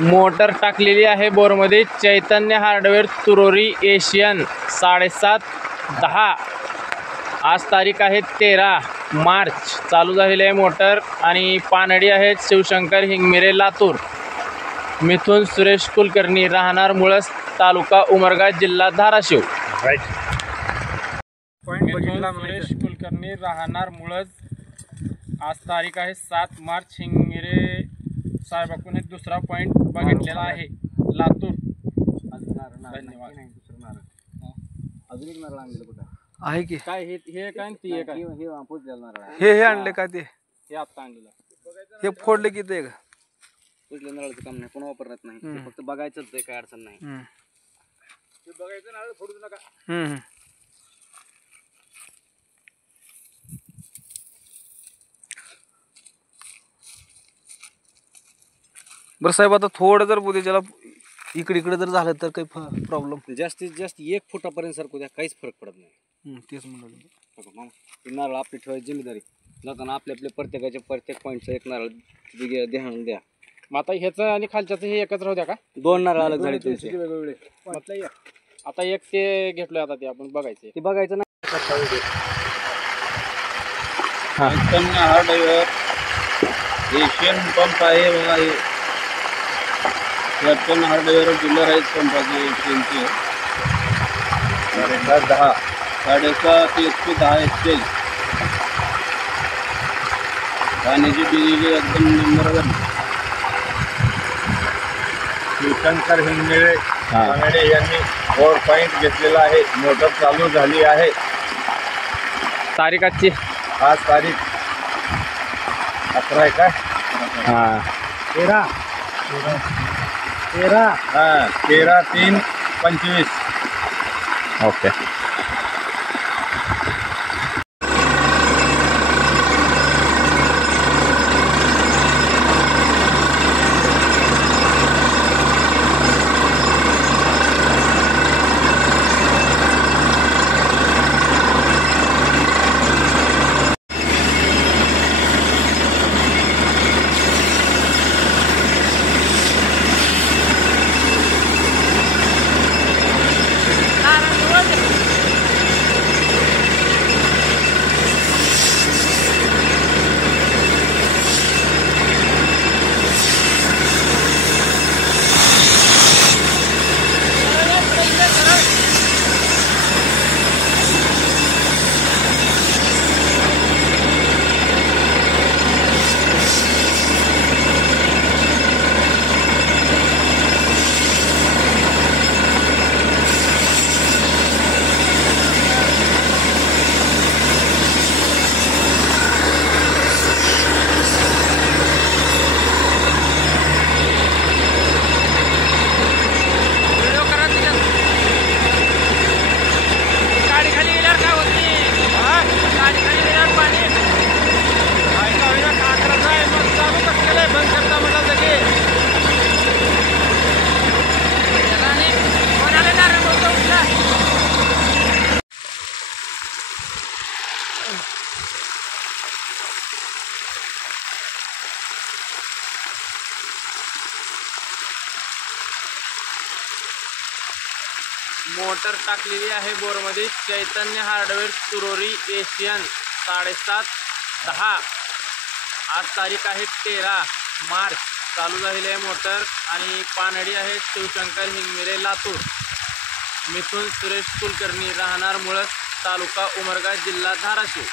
Motor टाकलेली आहे बोरमध्ये. चैतन्य hardware Turori Asian 7:30. आज तारीख आहे 13 मार्च. चालू झालेली आहे मोटर आणि पानडी आहेत शिवशंकर हिंगमिरे लातूर. मिथुन सुरेश कुलकर्णी राहणार मुळस तालुका उमरगा जिल्हा धाराशिव. मिथुन सुरेश कुलकर्णी राहणार मुळस. आज तारीख आहे 7 मार्च. हिंगमिरे साहेबांकडून एक दुसरा पॉईंट बघितलेला आहे लातूर. धन्यवाद. अजून एक नारळ आणलेलं कुठं आहे की काय हे काय ती काय हे आणले का ते हे आता आणलेलं हे फोडले की ते का कुठल्या नारळाचं काम नाही, कोण वापरत नाही, ते फक्त बघायचंच आहे, काय अडचण नाही. ते बघायचं नारळ फोडू नका. बरं साहेब, आता थोडं जर बुद्धीच्याला इकडे जर झालं तर काही प्रॉब्लेम? जास्तीत जास्त 1 फुटापर्यंत सरकू द्या, काहीच फरक पडत नाही. तेच म्हणलं. नारळ आपली ठेवायची जिम्मेदारी. जाताना आपल्या प्रत्येकाच्या प्रत्येक पॉईंटचा एक नारळ ध्यान द्या. मग आता ह्याचं आणि खालच्याचं हे एकच राहू द्या का? 2 नारळ अलग झाले तुमचे वेगवेगळे. आता एक ते घेतलोय, आता ते आपण बघायचं. ते बघायचं नाही. हार्डवेअर एशियन पंप आहे बघा. हे चैतन्य हार्डवेअर डीलर आहेत पंपाचे एशियनचे. 10 साडेसात HP 10 HP. पाण्याची डिलिव्हरी एकदम नंबर 1. शिवशंकर हिंगमिरे यांनी 4 पॉईंट घेतलेला आहे. मोटर चालू झाली आहे. तारीख आजची आज तारीख 11 आहे काय? 13/3/25. ओके. मोटर टाकलेली आहे बोरमध्ये. चैतन्य हार्डवेअर तुरोरी एशियन 7:30. आज तारीख आहे 13 मार्च. चालू झालेली आहे मोटर आणि पानडी आहे शिवशंकर हिंगमिरे लातूर. मिथुन सुरेश कुलकर्णी राहणार मुळस तालुका उमरगा जिल्हा धाराशिव.